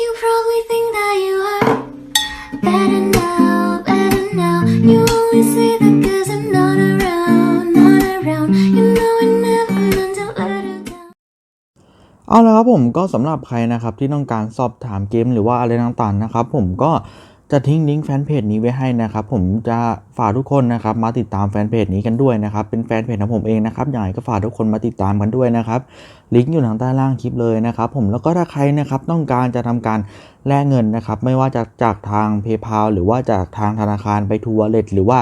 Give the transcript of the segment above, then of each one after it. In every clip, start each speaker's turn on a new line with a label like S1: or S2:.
S1: You probably think that you are better now, better now. You only say that cause I'm not around, not around. You know I never meant to let you down.
S2: เอาละครับผมก็สำหรับใครนะครับที่ต้องการสอบถามเกมหรือว่าอะไรต่างๆนะครับผมก็ จะทิ้งลิงก์แฟนเพจนี้ไว้ให้นะครับผมจะฝากทุกคนนะครับมาติดตามแฟนเพจนี้กันด้วยนะครับเป็นแฟนเพจของผมเองนะครับอยังไงก็ฝากทุกคนมาติดตามกันด้วยนะครับลิงก์อยู่ทางใต้ล่างคลิปเลยนะครับผมแล้วก็ถ้าใครนะครับต้องการจะทำการแลกเงินนะครับไม่ว่าจะจากทาง PayPal หรือว่าจากทางธนาคารไปทัวร์เลทหรือว่า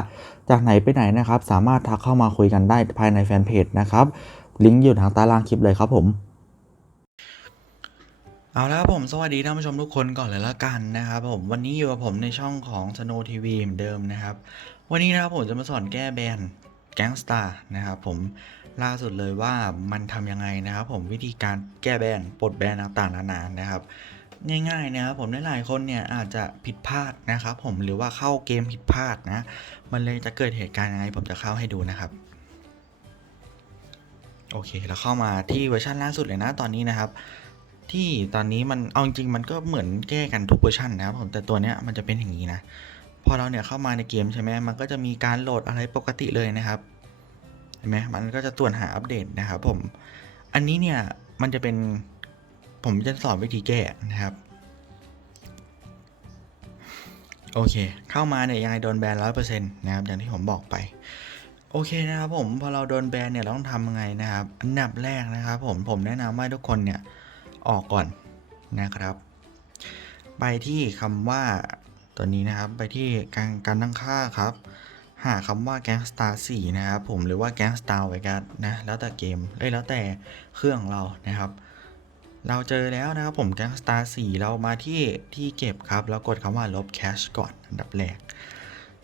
S2: จากไหนไปไหนนะครับสามารถทักเข้ามาคุยกันได้ภายในแฟนเพจนะครับลิงก์อยู่ทางใต้ล่างคลิปเลยครับผม เอาละครับผมสวัสดีท่านผู้ชมทุกคนก่อนเลยละกันนะครับผมวันนี้อยู่กับผมในช่องของ Snow TV เหมือนเดิมนะครับ วันนี้นะครับผมจะมาสอนแก้แบนแก๊งสตาร์นะครับผมล่าสุดเลยว่ามันทำยังไงนะครับผมวิธีการแก้แบนปลดแบนต่างๆนานานะครับง่ายๆนะครับผมหลายๆคนเนี่ยอาจจะผิดพลาดนะครับผมหรือว่าเข้าเกมผิดพลาดนะมันเลยจะเกิดเหตุการณ์ยังไงผมจะเข้าให้ดูนะครับโอเคเราเข้ามาที่เวอร์ชันล่าสุดเลยนะตอนนี้นะครับ ที่ตอนนี้มันเอาจริงมันก็เหมือนแก้กันทุกเวอร์ชันนะครับผมแต่ตัวเนี้ยมันจะเป็นอย่างนี้นะพอเราเนี่ยเข้ามาในเกมใช่ไหมมันก็จะมีการโหลดอะไรปกติเลยนะครับเห็นไหมมันก็จะตรวจหาอัปเดตนะครับผมอันนี้เนี่ยมันจะเป็นผมจะสอนวิธีแก้นะครับโอเค เข้ามาเนี่ยยังไงโดนแบนร้อยเปอร์เซ็นต์นะครับอย่างที่ผมบอกไป โอเคนะครับผมพอเราโดนแบนเนี่ยเราต้องทำยังไงนะครับ อันดับแรกนะครับผมผมแนะนำให้ทุกคนเนี่ย ออกก่อนนะครับ ไปที่คำว่าตัวนี้นะครับ ไปที่การการตั้งค่าครับ หาคำว่า Gangstar 4นะครับผมหรือว่า Gangstar ไว้กันนะแล้วแต่เกมเอ้ยแล้วแต่เครื่องเรานะครับเราเจอแล้วนะครับผม Gangstar 4เรามาที่ที่เก็บครับ แล้วกดคำว่าลบ cache ก่อนอันดับแรก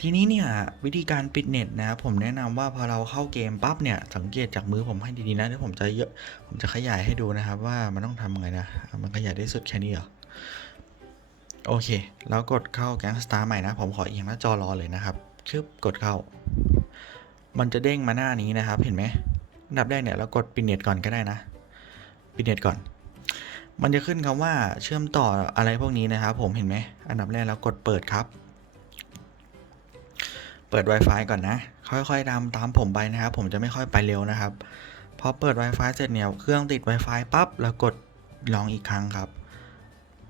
S2: ทีนี้เนี่ยวิธีการปิดเน็ตนะครับผมแนะนำว่าพอเราเข้าเกมปั๊บเนี่ยสังเกตจากมือผมให้ดีๆนะเดี๋ยวผมจะเยอะผมจะขยายให้ดูนะครับ ว่ามันต้องทำยังไงนะมันขยายได้สุดแค่นี้เหรอโอเค แล้วกดเข้าแก๊งสตาร์ใหม่นะ ผมขอเอียงหน้าจอรอเลยนะครับชึบกดเข้า มันจะเด้งมาหน้านี้นะครับเห็นไหมอันดับแรกเนี่ยเรากดปิดเน็ตก่อนก็ได้นะปิดเน็ตก่อน มันจะขึ้นคำว่าเชื่อมต่ออะไรพวกนี้นะครับผมเห็นไหมอันดับแรกเรากดเปิดครับ ปิด Wi-Fi ก่อนนะ ค่อยๆตามตามผมไปนะครับ ผมจะไม่ค่อยไปเร็วนะครับ พอเปิด Wi-Fi เสร็จเนี่ย เครื่องติด Wi-Fi ปั๊บ แล้วกดลองอีกครั้งครับ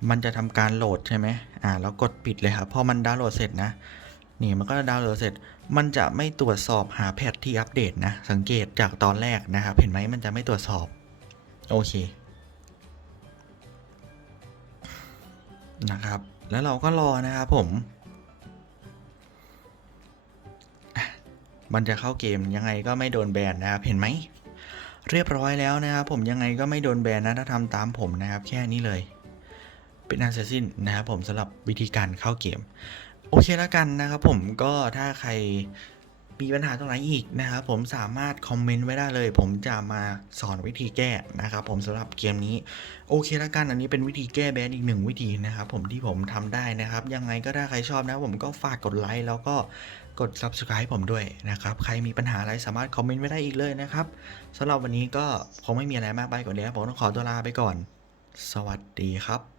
S2: มันจะทำการโหลดใช่ไหมอ่า แล้วกดปิดเลยครับ พอมันดาวน์โหลดเสร็จนะ นี่มันก็ดาวน์โหลดเสร็จ มันจะไม่ตรวจสอบหาแพทที่อัปเดตนะ สังเกตจากตอนแรกนะครับ เห็นไหมมันจะไม่ตรวจสอบ โอเค นะครับ แล้วเราก็รอนะครับผม มันจะเข้าเกมยังไงก็ไม่โดนแบนนะครับเห็นไหมเรียบร้อยแล้วนะครับผมยังไงก็ไม่โดนแบนนะถ้าทำตามผมนะครับ แค่นี้เลย เป็นอันเสร็จสิ้นนะครับผมสำหรับวิธีการเข้าเกม โอเคแล้วกันนะครับผมก็ถ้าใคร มีปัญหาตรงไหนอีกนะครับผมสามารถคอมเมนต์ไว้ได้เลย ผมจะมาสอนวิธีแก้นะครับผมสำหรับเกมนี้โอเคแล้วกันอันนี้เป็นวิธีแก้แบนอีกหนึ่งวิธีนะครับผมที่ผมทำได้นะครับ ยังไงก็ถ้าใครชอบนะผมก็ฝากกดไลค์แล้วก็กด subscribe ผมด้วยนะครับ ใครมีปัญหาอะไรสามารถคอมเมนต์ไว้ได้อีกเลยนะครับสำหรับวันนี้ก็คงไม่มีอะไรมากไปกว่านี้ผมต้องขอตัวลาไปก่อน สวัสดีครับ